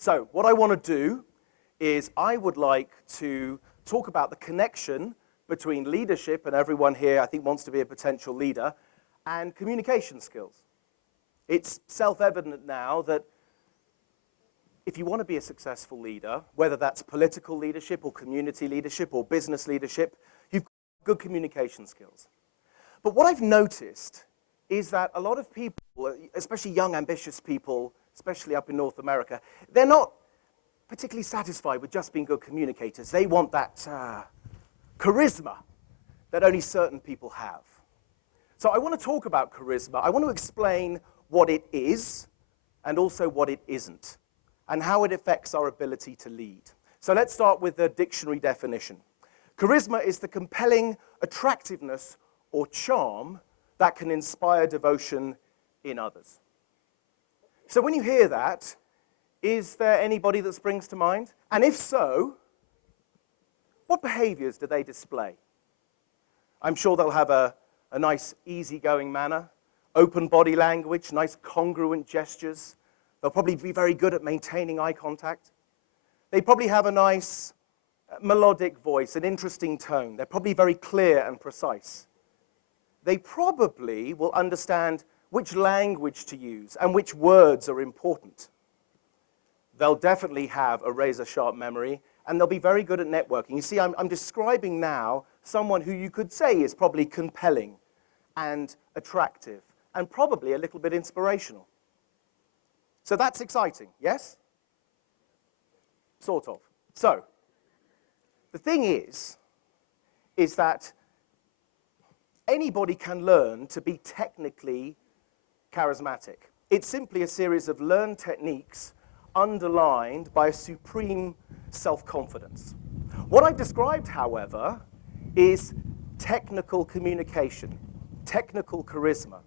So what I want to do is I would like to talk about the connection between leadership, and everyone here I think wants to be a potential leader, and communication skills. It's self-evident now that if you want to be a successful leader, whether that's political leadership or community leadership or business leadership, you've got good communication skills. But what I've noticed is that a lot of people, especially young, ambitious people, especially up in North America, they're not particularly satisfied with just being good communicators. They want that charisma that only certain people have. So I want to talk about charisma. I want to explain what it is and also what it isn't, and how it affects our ability to lead. So let's start with the dictionary definition. Charisma is the compelling attractiveness or charm that can inspire devotion in others. So when you hear that, is there anybody that springs to mind? And if so, what behaviors do they display? I'm sure they'll have a nice, easygoing manner, open body language, nice congruent gestures. They'll probably be very good at maintaining eye contact. They probably have a nice melodic voice, an interesting tone. They're probably very clear and precise. They probably will understand which language to use and which words are important. They'll definitely have a razor-sharp memory, and they'll be very good at networking. You see, I'm describing now someone who you could say is probably compelling and attractive and probably a little bit inspirational. So that's exciting, yes? Sort of. So, the thing is that anybody can learn to be technically charismatic. It's simply a series of learned techniques underlined by a supreme self-confidence. What I've described, however, is technical communication, technical charisma,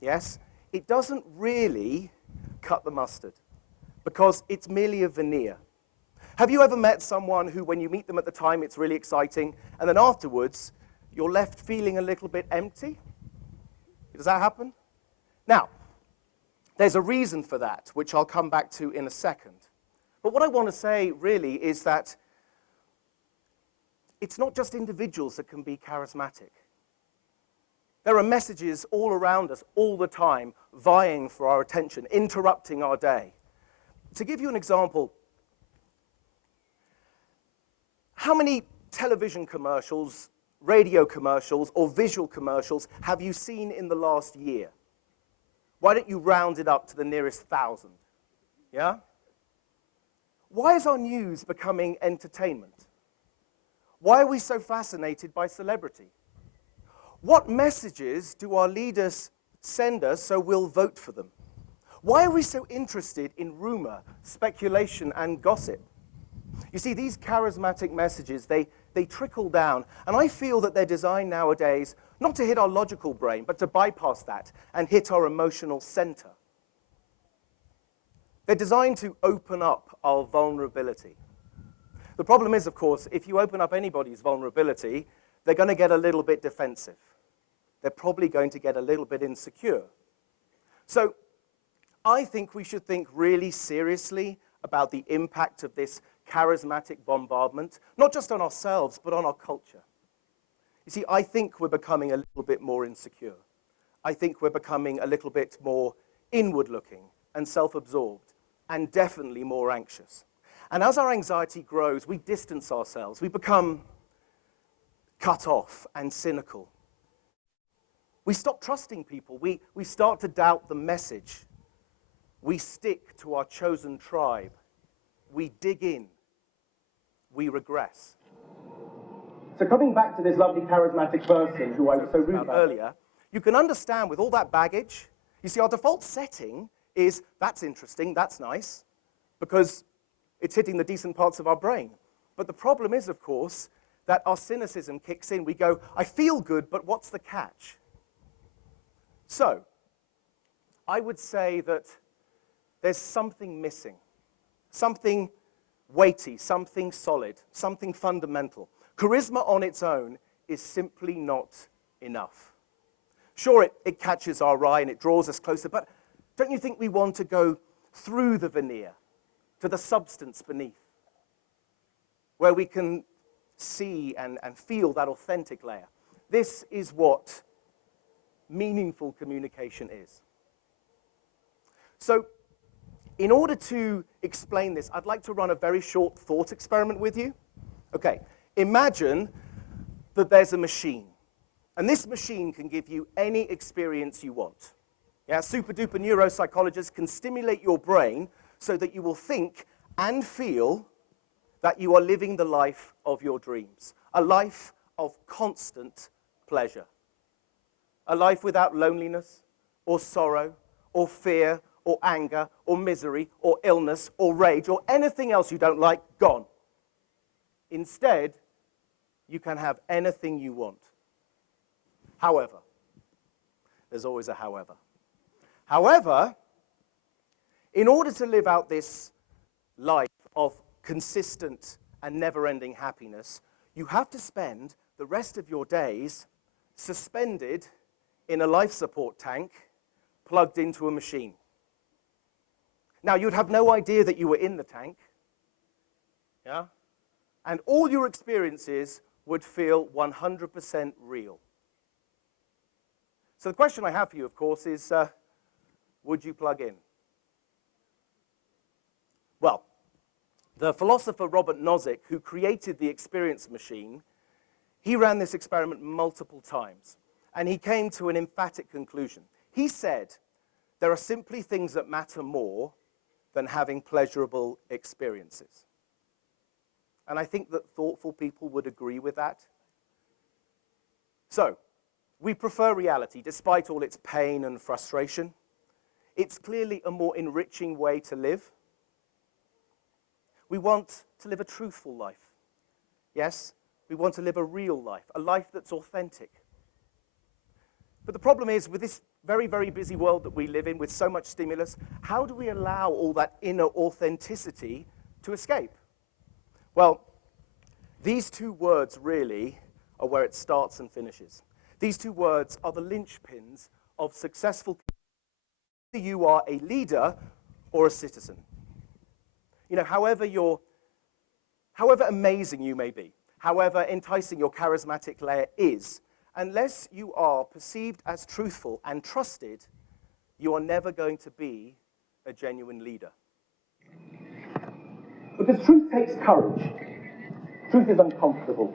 yes? It doesn't really cut the mustard because it's merely a veneer. Have you ever met someone who, when you meet them at the time, it's really exciting, and then afterwards, you're left feeling a little bit empty? Does that happen? Now, there's a reason for that, which I'll come back to in a second. But what I want to say, really, is that it's not just individuals that can be charismatic. There are messages all around us all the time, vying for our attention, interrupting our day. To give you an example, how many television commercials, radio commercials, or visual commercials have you seen in the last year? Why don't you round it up to the nearest 1,000? Yeah? Why is our news becoming entertainment? Why are we so fascinated by celebrity? What messages do our leaders send us so we'll vote for them? Why are we so interested in rumor, speculation, and gossip? You see, these charismatic messages, they trickle down, and I feel that they're designed nowadays not to hit our logical brain, but to bypass that and hit our emotional center. They're designed to open up our vulnerability. The problem is, of course, if you open up anybody's vulnerability, they're going to get a little bit defensive. They're probably going to get a little bit insecure. So I think we should think really seriously about the impact of this charismatic bombardment, not just on ourselves, but on our culture. You see, I think we're becoming a little bit more insecure. I think we're becoming a little bit more inward-looking and self-absorbed, and definitely more anxious. And as our anxiety grows, we distance ourselves. We become cut off and cynical. We stop trusting people. We start to doubt the message. We stick to our chosen tribe. We dig in. We regress. So coming back to this lovely charismatic person who I was so rude about earlier, you can understand with all that baggage, you see our default setting is, that's interesting, that's nice, because it's hitting the decent parts of our brain. But the problem is, of course, that our cynicism kicks in. We go, I feel good, but what's the catch? So, I would say that there's something missing, something weighty, something solid, something fundamental. Charisma on its own is simply not enough. Sure, it catches our eye and it draws us closer, but don't you think we want to go through the veneer? to the substance beneath, where we can see and feel that authentic layer. This is what meaningful communication is. So, in order to explain this, I'd like to run a very short thought experiment with you. Okay, imagine that there's a machine, and this machine can give you any experience you want. Yeah, super-duper neuropsychologists can stimulate your brain so that you will think and feel that you are living the life of your dreams, a life of constant pleasure, a life without loneliness or sorrow or fear or anger or misery or illness or rage or anything else you don't like, gone. Instead, you can have anything you want. However, there's always a however. However, in order to live out this life of consistent and never-ending happiness, you have to spend the rest of your days suspended in a life support tank plugged into a machine. Now, you'd have no idea that you were in the tank, yeah? And all your experiences would feel 100% real. So the question I have for you, of course, is, would you plug in? Well, the philosopher Robert Nozick, who created the experience machine, he ran this experiment multiple times, and he came to an emphatic conclusion. He said, there are simply things that matter more than having pleasurable experiences. And I think that thoughtful people would agree with that. So, we prefer reality, despite all its pain and frustration. It's clearly a more enriching way to live. We want to live a truthful life. Yes, we want to live a real life, a life that's authentic. But the problem is, with this very, very busy world that we live in, with so much stimulus, how do we allow all that inner authenticity to escape? Well, these two words really are where it starts and finishes. These two words are the linchpins of successful, whether you are a leader or a citizen. You know, however amazing you may be, however enticing your charismatic layer is, unless you are perceived as truthful and trusted, you are never going to be a genuine leader. Because truth takes courage. Truth is uncomfortable.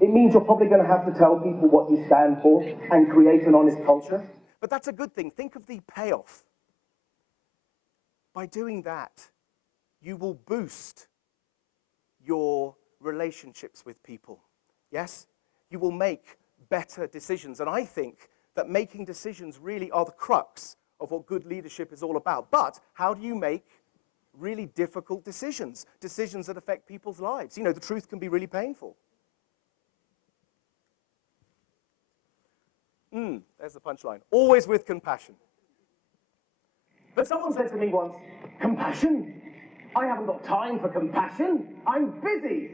It means you're probably going to have to tell people what you stand for and create an honest culture. But that's a good thing. Think of the payoff. By doing that, you will boost your relationships with people. Yes? You will make better decisions. And I think that making decisions really are the crux of what good leadership is all about. But how do you make really difficult decisions? Decisions that affect people's lives. You know, the truth can be really painful. There's the punchline. Always with compassion. But someone said to me once, compassion? I haven't got time for compassion. I'm busy.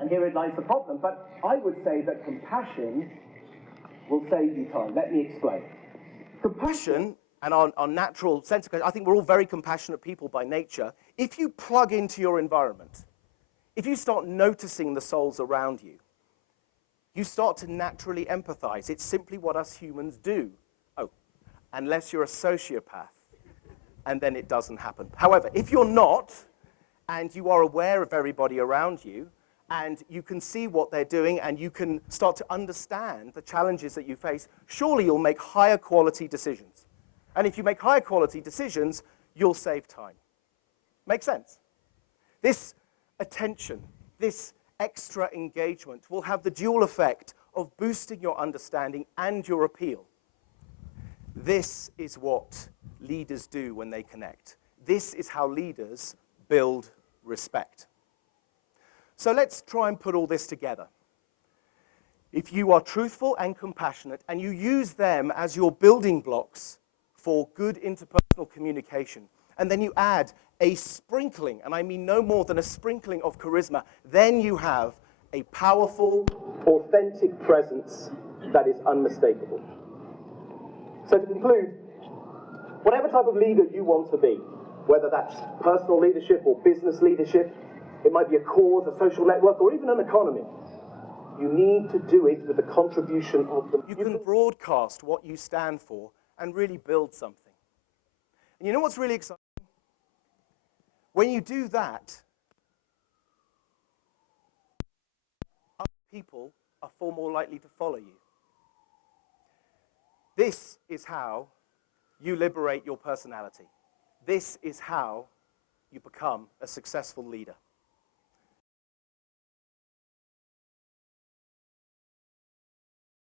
And herein lies the problem. But I would say that compassion will save you time. Let me explain. Compassion and our natural sense of compassion, I think we're all very compassionate people by nature. If you plug into your environment, if you start noticing the souls around you, you start to naturally empathize. It's simply what us humans do. Oh, unless you're a sociopath, and then it doesn't happen. However, if you're not, and you are aware of everybody around you, and you can see what they're doing, and you can start to understand the challenges that you face, surely you'll make higher quality decisions. And if you make higher quality decisions, you'll save time. Make sense? This attention, this extra engagement will have the dual effect of boosting your understanding and your appeal. This is what leaders do when they connect. This is how leaders build respect. So let's try and put all this together. If you are truthful and compassionate, and you use them as your building blocks for good interpersonal communication, and then you add a sprinkling, and I mean no more than a sprinkling of charisma, then you have a powerful, authentic presence that is unmistakable. So to conclude, whatever type of leader you want to be, whether that's personal leadership or business leadership. It might be a cause, a social network, or even an economy. You need to do it with the contribution of them. You can broadcast what you stand for and really build something. And you know what's really exciting? When you do that, other people are far more likely to follow you. This is how you liberate your personality. This is how you become a successful leader.